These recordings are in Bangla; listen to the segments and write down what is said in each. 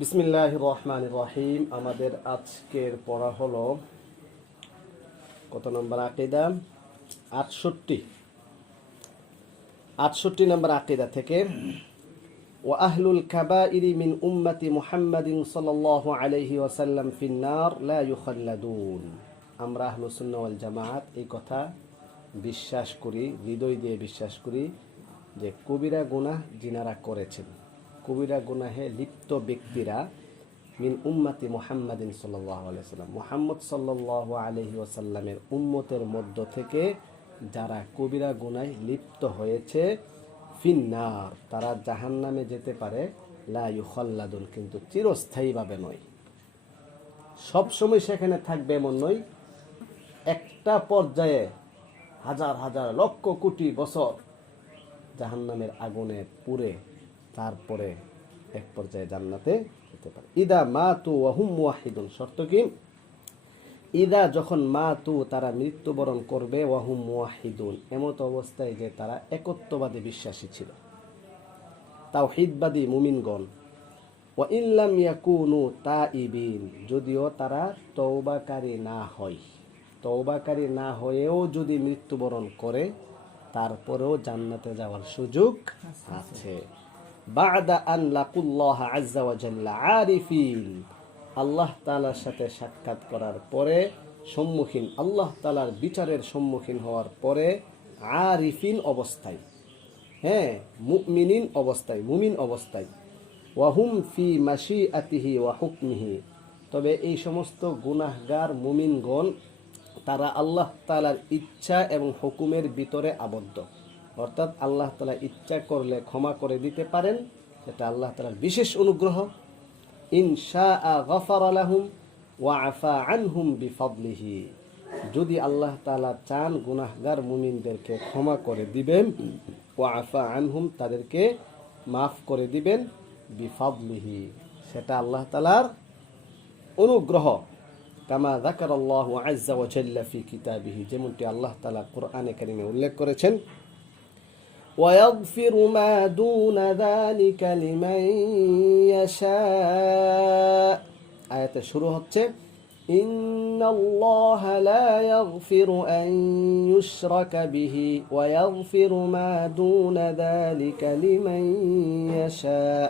বিসমিল্লাহ রহমান রহিম আমাদের আজকের পড়া হলো কত নম্বর আকিদা? আটষট্টি। আটষট্টি নম্বর আকিদা থেকে ও আহলুল কাবাইরি মিন উম্মতি মুহাম্মাদিন সাল্লাল্লাহু আলাইহি ওয়াসাল্লাম ফিন্নার লা ইউখাল্লাদুন। আমরা আহলুস সুন্নাহ জামাত এই কথা বিশ্বাস করি, হৃদয় দিয়ে বিশ্বাস করি যে কবিরা গুনাহ জিনারা করেছেন। কবিরা গুনাহে লিপ্ত ব্যক্তিরা মিন উম্মাতি মোহাম্মদিন সাল্লাল্লাহু আলাইহি ওয়াসাল্লাম। মুহাম্মদ সাল্লাল্লাহু আলাইহি ওয়াসাল্লামের উম্মতের মধ্য থেকে যারা কবিরা গুনায় লিপ্ত হয়েছে, ফিন্নার, তারা জাহান্নামে যেতে পারে, লা ইউখাল্লাদুন, কিন্তু চিরস্থায়ীভাবে নয়। সব সময় সেখানে থাকবে এমন নয়, একটা পর্যায়ে হাজার হাজার লক্ষ কোটি বছর জাহান্নামের আগুনে পুড়ে তারপরে এক পর্যায়ে জান্নাতে যেতে পারে। ইদা মা তু ওয়াহুম ওয়াহিদুন শর্ত কি? ইদা যখন মা তু তারা মৃত্যুবরণ করবে ওয়াহুম ওয়াহিদুন এমত অবস্থায় যে তারা একত্ববাদী বিশ্বাসী ছিল। তাও হিদবাদী মুমিনগণ ও ইল্লাম ইয়াকুনু তা ইবিন যদিও তারা তৌবাকারী না হয়। তৌবাকারী না হয়েও যদি মৃত্যুবরণ করে, তারপরেও জান্নাতে যাওয়ার সুযোগ আছে। বাদা আন লাকুল্লাহ আজ্জা ওয়া জাল্লা আরিফিন। আল্লাহ তাআলার সাথে সাক্ষাৎ করার পরে সম্মুখীন, আল্লাহ তাআলার বিচারের সম্মুখীন হওয়ার পরে আরিফিন অবস্থায়। হ্যাঁ মুমিনিন অবস্থায়, মুমিন অবস্থায়। ওয়াহুম ফি মাসি আতিহি ওয়া হুকমিহি। তবে এই সমস্ত গুনাহগার মুমিনগণ, তারা আল্লাহ তালার ইচ্ছা এবং হুকুমের ভিতরে আবদ্ধ। অর্থাৎ আল্লাহ তালা ইচ্ছা করলে ক্ষমা করে দিতে পারেন এটা আল্লাহ তালার বিশেষ অনুগ্রহ। ইনশা গফার আলাহুম ওয়া আফা আনহুম বিফাদলিহি। যদি আল্লাহ তালা চান গুনাহগার মুমিনদেরকে ক্ষমা করে দিবেন, ওয়া আফা আনহুম তাদেরকে মাফ করে দিবেন বিফাদলিহি। সেটা আল্লাহ তালার অনুগ্রহ। কামা যাকার আল্লাহ আজ্জা ওয়া জাল্লা ফি কিতাবিহি, যেমনটি আল্লাহ তাআলা কোরআনে কারিমে উল্লেখ করেছেন ويغفر ما دون ذلك لمن يشاء আয়াতে শুরু হচ্ছে إن الله لا يغفر أن يشرك به ويغفر ما دون ذلك لمن يشاء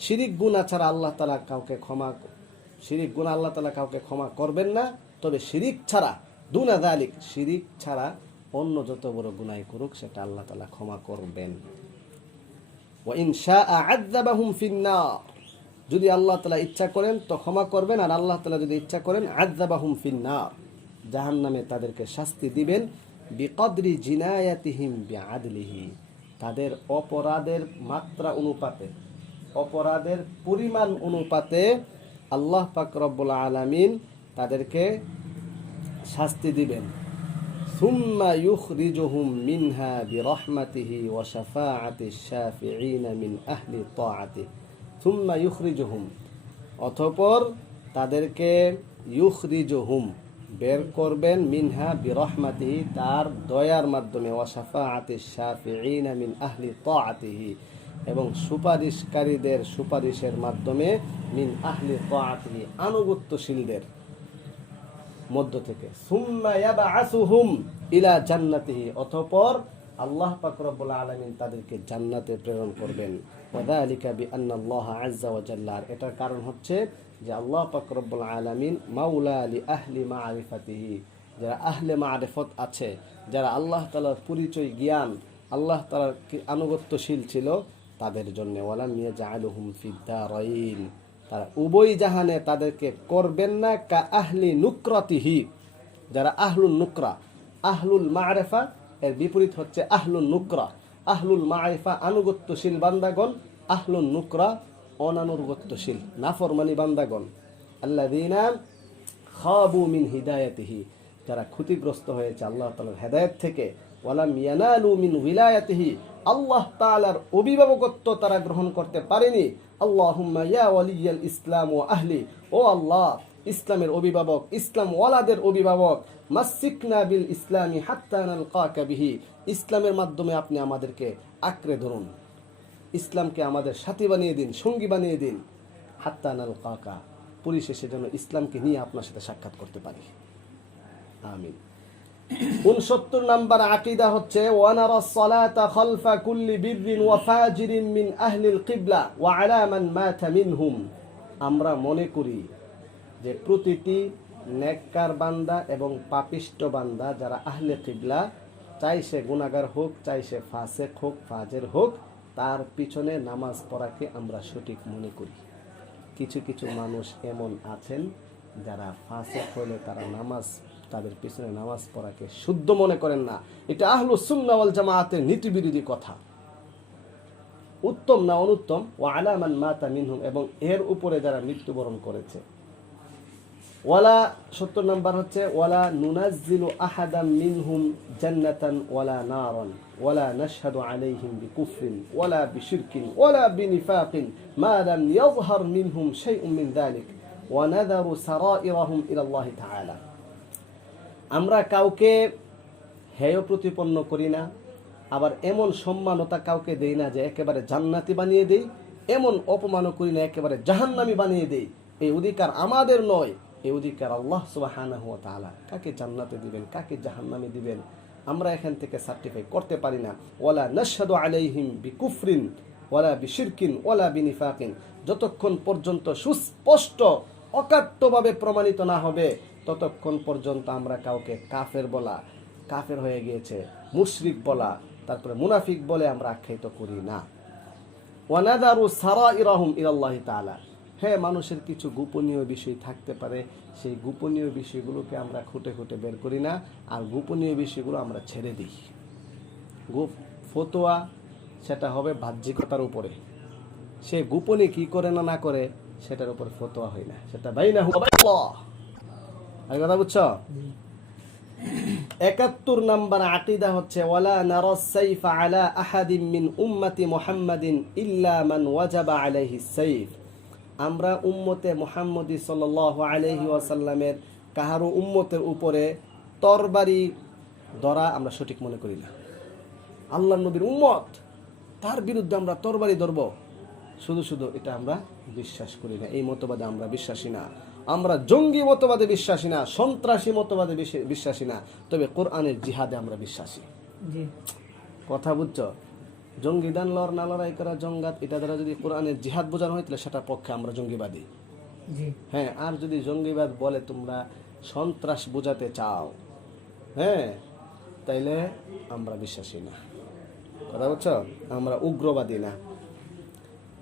শিরিক গুনাহ ছাড়া আল্লাহ তাআলা কাউকে ক্ষমা শিরিক গুনাহ আল্লাহ তাআলা কাউকে ক্ষমা করবেন না তবে শিরিক ছাড়া দুনা দালিক শিরিক ছাড়া অন্য যত বড় গুনাহ করুক, সেটা আল্লাহ তালা ক্ষমা করবেন। যদি আল্লাহ তালা ইচ্ছা করেন, তো ক্ষমা করবেন, আর আল্লাহ তাআলা যদি ইচ্ছা করেন, আযাবাহুম ফিন্নার। জাহান্নামে তাদেরকে শাস্তি দিবেন, বিকদরি জিনায়াতিহিম বিআদলিহি। তাদের অপরাধের মাত্রা অনুপাতে, অপরাধের পরিমাণ অনুপাতে আল্লাহ পাক রব্বুল আলামিন তাদেরকে শাস্তি দিবেন। ইউখরিজুহুম মিনহা মিন তাদেরকে ইউখরিজুহুম, বের করবেন মিনহা বিরহমাতিহি তার দয়ার মাধ্যমে, ওয়া শাফাআতি শাফিঈন মিন আহলি তাআতিহি, এবং সুপারিশকারীদের সুপারিশের মাধ্যমে মিন আহলি তাআতিহি, আনুগত্যশীলদের। মধ্য থেকে। ইলা জান্নাতিহি। অতঃপর আল্লাহ পাক রব্বুল আলামিন তাদেরকে জান্নাতে প্রেরণ করবেন। এটার কারণ হচ্ছে যে আল্লাহ পাক রব্বুল আলামিন মাওলা লি আহলি মারিফাতিহি। যারা আহলে মারিফত আছে, যারা আল্লাহ তালার পরিচয় জ্ঞান, আল্লাহ তাআলার আনুগত্যশীল ছিল, তাদের জন্য। ওয়ালাম ফিদ্দা ফিদ্দারাইন। তারা উভয় জাহানে তাদেরকে করবেন না কা আহলি নুক্রতিহি। যারা আহলুল নুকরা, আহলুল মারেফা, এর বিপরীত হচ্ছে আহলুল নুকরা। আহলুল মারেফা আনুগত্যশীল বান্দাগণ আহলুল নুকরা অনানুগত্যশীল, নাফরমানি বান্দাগণ। আল্লাযীনা খাবু মিন হিদায়াতিহি, যারা ক্ষতিগ্রস্ত হয়েছে আল্লাহ তাআলার হেদায়েত থেকে। ওয়ালাম ইয়ানালু মিন উইলায়াতিহি আল্লাহ তাআলার অভিভাবকত্ব তারা গ্রহণ করতে পারেনি। আল্লাহুম্মা ইয়া ইসলাম ও আহলি। ও আল্লাহ, ইসলামের অভিভাবক ইসলাম ওয়ালাদের অভিভাবক মাসিকনা বিল ইসলামী হাত্তা নালকাকা বিহি। ইসলামের মাধ্যমে আপনি আমাদেরকে আঁকড়ে ধরুন। ইসলামকে আমাদের সাথী বানিয়ে দিন, সঙ্গী বানিয়ে দিন। হাত্তা নাল কাকা পরিশেষে যেন ইসলামকে নিয়ে আপনার সাথে সাক্ষাৎ করতে পারি। আমিন। উনসত্তর নাম্বার আকিদা হচ্ছে কুল্লি মিন আমরা মনে করি যে প্রতিটি নেককার বান্দা এবং পাপিষ্ট বান্দা যারা আহলে কিবলা, চাই সে গুনাহগার হোক, চাই সে ফাসেক হোক, ফাজের হোক, তার পিছনে নামাজ পড়াকে আমরা সঠিক মনে করি। কিছু কিছু মানুষ এমন আছেন যারা ফাসেক হলে তারা নামাজ তাদের পিছনে নামাজ পড়াকে শুদ্ধ মনে করেন না। এটা আহলু সুন্নাওয়াল জামায়াতের নীতিবিরোধী কথা। উত্তম না অনুত্তম? ও আলামান মাতা মিনহুম। এবং এর উপরে যারা মৃত্যুবরণ করেছে। ওয়ালা, সত্তর নাম্বার হচ্ছে, ওয়ালা নুনাজ্জিলু আহাদাম মিনহুম জান্নাতান ওয়ালা নারন। ওয়ালা নাশহাদু আলাইহিম বিকুফরিন। ওয়ালা বিশিরকিন। ওয়ালা বিনিফাকিন। মা লাম ইয়াযহার মিনহুম শাইউন মিন যালিক। ওয়া নাযারু সারাইরাহুম ইলা আল্লাহ তাআলা। আমরা কাউকে হেয় প্রতিপন্ন করি না, আবার এমন সম্মানতা কাউকে দেই না যে একেবারে জান্নাতি বানিয়ে দেই, এমন অপমানও করি না, একেবারে জাহান্নামি বানিয়ে দেই। এই অধিকার আমাদের নয়, এই অধিকার আল্লাহ তাআলা কাকে জান্নাতে দিবেন, কাকে জাহান্নামে দিবেন, আমরা এখান থেকে সার্টিফাই করতে পারি না। ওয়ালা নাশহাদু আলাইহিম বিকুফরিন, ওয়ালা বিশিরকিন, ওয়ালা বিনিফাকিন। যতক্ষণ পর্যন্ত সুস্পষ্ট, অকাট্যভাবে প্রমাণিত না হবে ততক্ষণ পর্যন্ত আমরা কাউকে কাফের বলা, কাফের হয়ে গিয়েছে, মুশরিক বলা, তারপরে মুনাফিক বলে আমরা আখ্যায়িত করি না। ওয়ানাদারু সারা ইরাহুম ইরাল্লাহ তাআলা। হ্যাঁ মানুষের কিছু গোপনীয় বিষয় থাকতে পারে, সেই গোপনীয় বিষয়গুলোকে আমরা খুঁটে খুঁটে বের করি না, আর গোপনীয় বিষয়গুলো আমরা ছেড়ে দিই। ফতোয়া, সেটা হবে বাহ্যিকতার উপরে। সে গোপনে কি করে না না করে, সেটার উপর ফতোয়া হয় না। সেটা বাই কথা বুঝছ? একাত্তর নাম্বার আকিদা হচ্ছে, ওয়ালা নারাস সাইফ আলা আহাদিন মিন উম্মতি মুহাম্মাদিন ইল্লা মান ওয়াজাবা আলাইহি সাইফ। আমরা উম্মতে মুহাম্মদি সাল্লাল্লাহু আলাইহি ওয়াসাল্লামের কাহারো উম্মতের উপরে তরবারি ধরা আমরা সঠিক মনে করি না। আল্লাহ নবীর উম্মত, তার বিরুদ্ধে আমরা তরবারি ধরব। শুধু শুধু এটা আমরা বিশ্বাস করি না, এই মতবাদে আমরা বিশ্বাসী না। আমরা জঙ্গি মতবাদে বিশ্বাসী না সন্ত্রাসী মতবাদে বিশ- বিশ্বাসী না তবে কোরআনের জিহাদে আমরা বিশ্বাসী। কথা বুঝছ? জঙ্গিদান লড় না লড়াই করা জঙ্গাত এটা দ্বারা যদি কোরআনের জিহাদ বোঝানো হয় তাহলে সেটার পক্ষে আমরা জঙ্গিবাদী। হ্যাঁ আর যদি জঙ্গিবাদ বলে তোমরা সন্ত্রাস বোঝাতে চাও হ্যাঁ তাইলে আমরা বিশ্বাসী না। কথা বুঝছ? আমরা উগ্রবাদী না।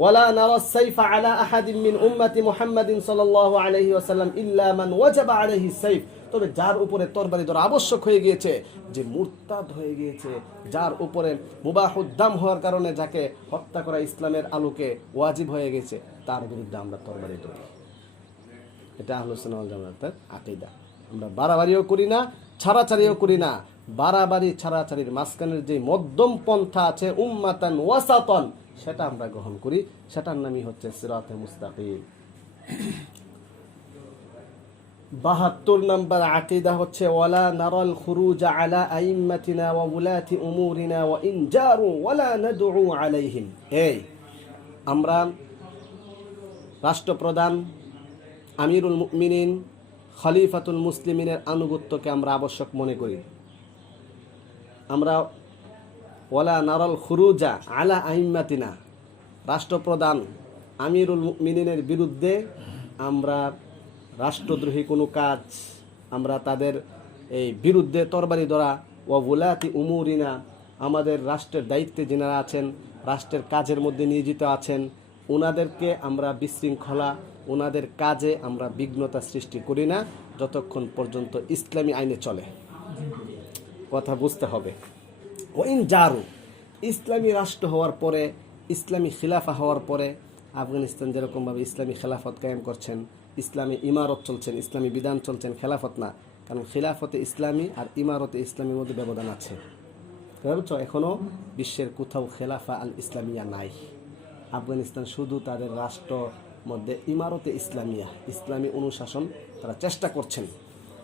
ওয়ালা নারা সাইফা আলা আহাদিম মিন উম্মতি মুহাম্মাদিন সাল্লাল্লাহু আলাইহি ওয়াসাল্লাম ইল্লা মান ওয়াজাবা আলাইহি সাইফ। তবে যার উপরে তরবারি ধরা আবশ্যক হয়ে গিয়েছে, যে মুরতাদ হয়ে গিয়েছে, যার উপরে মুবাহুদ্দাম হওয়ার কারণে যাকে হত্যা করা ইসলামের আলোকে ওয়াজিব হয়ে গেছে তার বিরুদ্ধে আমরা তরবারি ধরি। এটা আলোচনা জামাতের আকিদা। আমরা বাড়াবাড়িও করি না, ছাড়াছাড়িও করি না। বাড়াবাড়ি, ছাড়াছাড়ির মাঝখানের যে মধ্যম পন্থা আছে, উম্মাতান ওয়াসাতন সেটা আমরা গ্রহণ করি। সেটার নামই হচ্ছে সিরাতে মুস্তাকিম। বাহাত্তর নম্বর আকিদা হচ্ছে, ওয়ালা নারাল খুরুজ আলা আইম্মাতিনা ওয়া উলাতি উমুরিনা ওয়া ইন জারু ওয়ালা নাদউ আলাইহিম। এই, আমরা রাষ্ট্রপ্রধান, আমিরুল মুমিনিন, খলিফাতুল মুসলিমিনের আনুগত্যকে আমরা আবশ্যক মনে করি। আমরা ওয়ালা নারল খুরুজা আলা আইম্মাতিনা। রাষ্ট্রপ্রধান আমিরুল মিনিনের বিরুদ্ধে আমরা রাষ্ট্রদ্রোহী কোনো কাজ, আমরা তাদের এই বিরুদ্ধে তরবারি ধরা ও বুলাতি উমুরিনা, আমাদের রাষ্ট্রের দায়িত্বে যিনারা আছেন, রাষ্ট্রের কাজের মধ্যে নিয়োজিত আছেন ওনাদেরকে আমরা বিশৃঙ্খলা ওনাদের কাজে আমরা বিঘ্নতা সৃষ্টি করি না, যতক্ষণ পর্যন্ত ইসলামী আইনে চলে। কথা বুঝতে হবে। ওইন জারু। ইসলামী রাষ্ট্র হওয়ার পরে, ইসলামী খিলাফা হওয়ার পরে আফগানিস্তান যেরকমভাবে ইসলামী খেলাফত কায়েম করছেন, ইসলামী ইমারত চলছেন, ইসলামী বিধান চলছেন, খেলাফত না। কারণ খিলাফতে ইসলামী আর ইমারতে ইসলামীর মধ্যে ব্যবধান আছে। বুঝছ এখনও বিশ্বের কোথাও খেলাফা আল ইসলামিয়া নাই। আফগানিস্তান শুধু তাদের রাষ্ট্র মধ্যে ইমারতে ইসলামিয়া, ইসলামী অনুশাসন তারা চেষ্টা করছেন।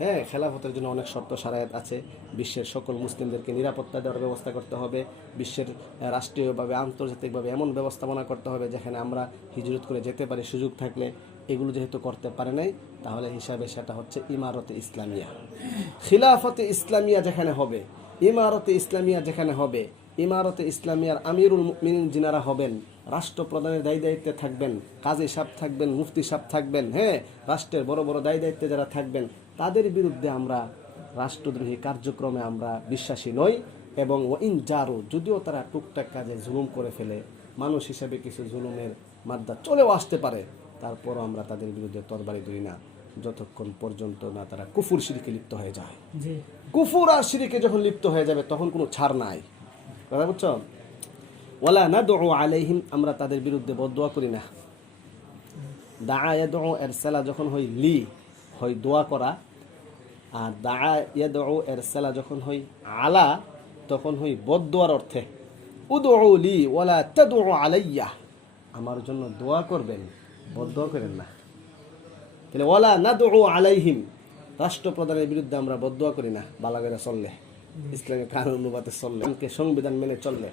হ্যাঁ খেলাফতের জন্য অনেক শর্ত সারায়াত আছে। বিশ্বের সকল মুসলিমদেরকে নিরাপত্তা দেওয়ার ব্যবস্থা করতে হবে। বিশ্বের রাষ্ট্রীয়ভাবে, আন্তর্জাতিকভাবে এমন ব্যবস্থাপনা করতে হবে যেখানে আমরা হিজরত করে যেতে পারি সুযোগ থাকলে। এগুলো যেহেতু করতে পারে নাই, তাহলে হিসাবে সেটা হচ্ছে ইমারতে ইসলামিয়া। খিলাফতে ইসলামিয়া যেখানে হবে, ইমারতে ইসলামিয়া যেখানে হবে, ইমারতে ইসলামিয়ার আমিরুল মিন যিনারা হবেন, রাষ্ট্রপ্রধানের দায়ী দায়িত্বে থাকবেন, কাজী সাহেব থাকবেন, মুফতি সাহেব থাকবেন হ্যাঁ রাষ্ট্রের বড় বড় দায়ী দায়িত্বে যারা থাকবেন তাদের বিরুদ্ধে আমরা রাষ্ট্রদ্রোহী কার্যক্রমে আমরা বিশ্বাসী নই এবং ইন জারু যদিও তারা টুকটাক কাজে জুলুম করে ফেলে মানুষ হিসেবে কিছু জুলুমের মাদ্দা চলেও আসতে পারে তারপরও আমরা তাদের বিরুদ্ধে তরবারি ধরি না যতক্ষণ পর্যন্ত না তারা কুফুর সিরিকে লিপ্ত হয়ে যায়। কুফুর আর সিরিকে যখন লিপ্ত হয়ে যাবে তখন কোনো ছাড় নাই। কথা বুঝছ? ওলা না দো আলাইহিম আমরা তাদের বিরুদ্ধে বদোয়া করি না। দা এর সেলা যখন হই লি হই দোয়া করা, আর দা ইয়াদু এর সেলা যখন হই আলা, তখন হই বদোয়ার অর্থে উদু ওলা তাদু আলাইয়া। আমার জন্য দোয়া করবেন বদোয়া করেন না। তাহলে ওলা না দো আলাইহিম, রাষ্ট্রপ্রধানের বিরুদ্ধে আমরা বদোয়া করি না, বালাগেরা চললে, ইসলামী কানুন অনুবাদে চললে সংবিধান মেনে চললে।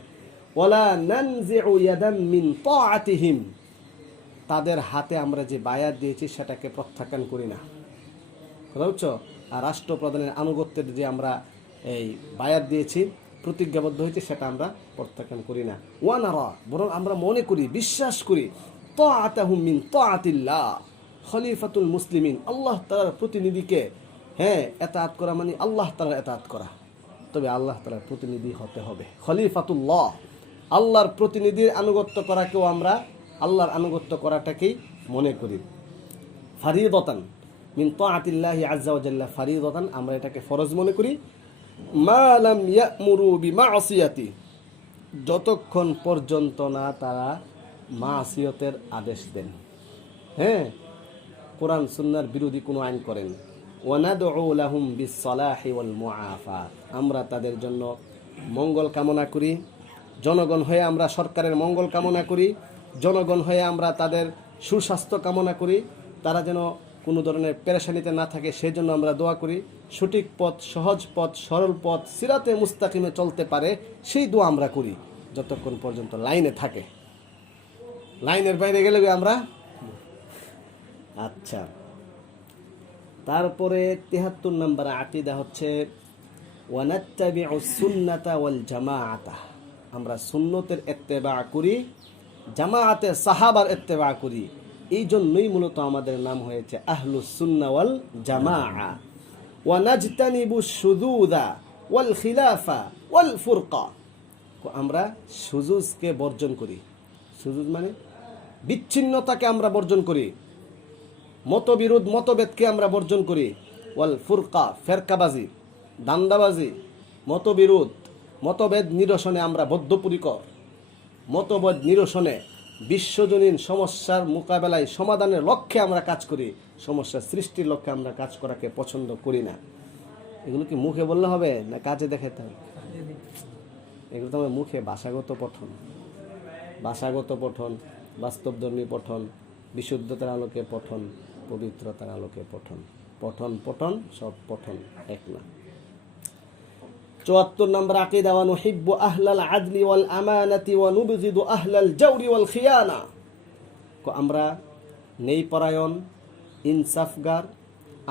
ওলা নানজিউ ইয়াদাম মিন তাআতিহিম, তাদের হাতে আমরা যে বায়াত দিয়েছি, সেটাকে প্রত্যাখ্যান করি না। কথা বুঝছ আর রাষ্ট্রপ্রধানের আনুগত্যের যে আমরা এই বায়াত দিয়েছি, প্রতিজ্ঞাবদ্ধ হয়েছে, সেটা আমরা প্রত্যাখ্যান করি না। ওয়ান আর বরং আমরা মনে করি, বিশ্বাস করি ত তাআতাহুম মিন তাআতিল্লাহ, খলিফাতুল মুসলিমিন, আল্লাহ তাআলার প্রতিনিধিকে। হ্যাঁ এতাআত করা মানে আল্লাহ তাআলার এতাআত করা। তবে আল্লাহ তাআলার প্রতিনিধি হতে হবে। খলিফাতুল্লাহ, আল্লাহর প্রতিনিধির আনুগত্য করাকেও আমরা আল্লাহর আনুগত্য করাটাকেই মনে করি। ফারিদতান মিন তাআতিল্লাহি আজ্জা ওয়া জাল্লা ফারিদতান, আমরা এটাকে ফরজ মনে করি। মা লাম ইয়ামুরু বিমাসিয়াতি, যতক্ষণ পর্যন্ত না তারা মাসিয়তের আদেশ দেন। হ্যাঁ কোরআন সুন্নাহর বিরোধী কোনো আইন করেন ওয়ানাদউ লাহুম বিসসালাহি ওয়াল মুআফাত আমরা তাদের জন্য মঙ্গল কামনা করি। জনগণ হয়ে আমরা সরকারের মঙ্গল কামনা করি। জনগণ হয়ে আমরা তাদের সুস্বাস্থ্য কামনা করি। তারা যেন কোনো ধরনের পেরেশানিতে না থাকে সেই জন্য আমরা দোয়া করি, সঠিক পথ, সহজ পথ, সরল পথ, সিরাতে মুস্তাকিমে চলতে পারে, সেই দোয়া আমরা করি, যতক্ষণ পর্যন্ত লাইনে থাকে। লাইনের বাইরে গেলে আমরা আচ্ছা। তারপরে তেহাত্তর নম্বর আকিদা হচ্ছে ওয়াল আমরা সুন্নতের ইত্তেবা করি জামাআতে সাহাবার ইত্তেবা করি। এই জন্যই মূলত আমাদের নাম হয়েছে আহলুস সুন্না ওয়াল জামাআ। ওয়ানাজতানিবু শুদুদা ওয়াল খিলাফা ওয়াল ফুরকা। আমরা সুজুজকে বর্জন করি। সুজুজ মানে বিচ্ছিন্নতাকে আমরা বর্জন করি। মতবিরোধ, মতভেদকে আমরা বর্জন করি। ওয়াল ফুরকা, ফেরকাবাজি, দান্দাবাজি, মতবিরোধ, মতভেদ নিরসনে আমরা বদ্ধপরিকর। মতভেদ নিরসনে বিশ্বজনীন সমস্যার মোকাবেলায় সমাধানের লক্ষ্যে আমরা কাজ করি। সমস্যা সৃষ্টির লক্ষ্যে আমরা কাজ করাকে পছন্দ করি না। এগুলো কি মুখে বললে হবে না কাজে দেখাতে হবে? এগুলো তো আমার মুখে ভাষাগত পঠন। ভাষাগত পঠন, বাস্তবধর্মী পঠন, বিশুদ্ধতার আলোকে পঠন, পবিত্রতার আলোকে পঠন। পঠন পঠন, সব পঠন এক না। চুয়াত্তর নম্বর আকিদা ওয়া নুহিব্বু আহলাল আদলি ওয়াল আমানাতি ওয়া নুবগিদু আহলাল জাওরি ওয়াল খিয়ানা। আমরা নেই পরায়ণ ইনসাফগার,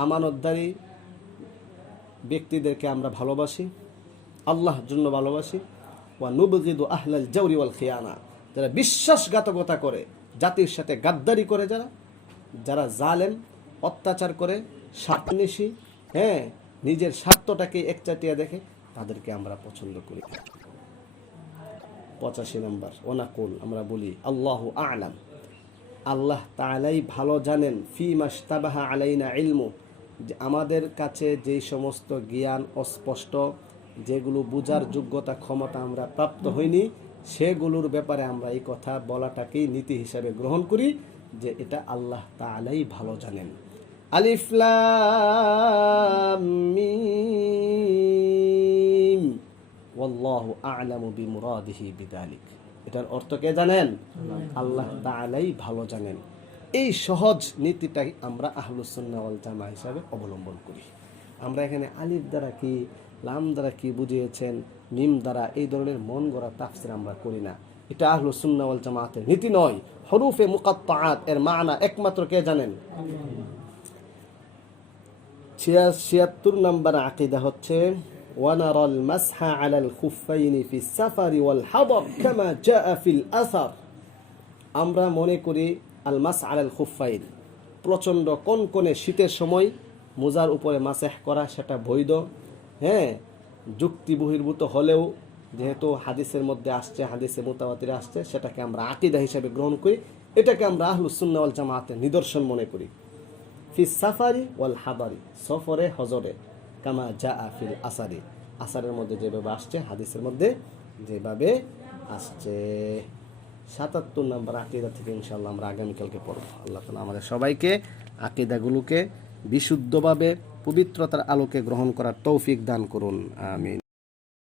আমানতদারি ব্যক্তিদেরকে আমরা ভালোবাসি, আল্লাহর জন্য ভালোবাসি, ওয়া নুবগিদু আহলাল জাওরি ওয়াল খিয়ানা। যারা বিশ্বাসঘাতকতা করে, জাতির সাথে গাদ্দারি করে যারা যারা জালেম, অত্যাচার করে স্বার্থনিশী হ্যাঁ নিজের স্বার্থটাকে একচাটিয়া দেখে তাদেরকে আমরা পছন্দ করি। পঁচাশি নম্বর ওনাকুল আমরা বলি, আল্লাহ আলাম। আল্লাহ তালাই ভালো জানেন, ফি মাস্তাবাহা আলাইনা ইলমু। যে আমাদের কাছে যেই সমস্ত জ্ঞান অস্পষ্ট, যেগুলো বুঝার যোগ্যতা, ক্ষমতা আমরা প্রাপ্ত হইনি, সেগুলোর ব্যাপারে আমরা এই কথা বলাটাকেই নীতি হিসাবে গ্রহণ করি যে এটা আল্লাহ তালাই ভালো জানেন। আলিফ লাম মিম। ওয়াল্লাহু আ'লামু বিমুরাদিহি বিযালিক এটার অর্থ কে জানেন? আল্লাহ। তাআলাই ভালো জানেন। এই সহজ নীতিটাই আমরা আহলুস সুন্নাহ ওয়াল জামা হিসাবে অবলম্বন করি। আমরা এখানে আলিফ দ্বারা কি লাম দ্বারা কি বুঝিয়েছেন মিম দ্বারা এই ধরনের মন গড়া তাফসির আমরা করি না। এটা আহলু সুন্নাহ ওয়াল জামাতের নীতি নয়। হরুফে মুকাত্তাআত এর মানা একমাত্র কে জানেন? ছিয়াত্তর নম্বর আকিদা হচ্ছে ونرى المسح على الخفين في السفر والحضر كما جاء في الأثر আমরা মনে করি আল মাস আলাল খুফাইন প্রচণ্ড কনকনে শীতের সময় মোজার উপরে মাসেহ করা সেটা বৈধ হ্যাঁ যুক্তি বহির্ভূত হলেও যেহেতু হাদিসের মধ্যে আসছে হাদিসে মোতাবাতিরে আসছে সেটাকে আমরা আকিদা হিসেবে গ্রহণ করি এটাকে আমরা আহলুসুন্না ওয়াল জামাতের নিদর্শন মনে করি ফি সাফারি ওয়াল হাবারি সফরে, হজরে, কামা যা ফিল আসারি। আসারের মধ্যে যেভাবে আসছে, হাদিসের মধ্যে যেভাবে আসছে। সাতাত্তর নম্বর আকিদা থেকে ইনশাল্লাহ আমরা আগামীকালকে পড়ব। আল্লাহ তালা আমাদের সবাইকে আকিদাগুলোকে বিশুদ্ধভাবে, পবিত্রতার আলোকে গ্রহণ করার তৌফিক দান করুন। আমিন।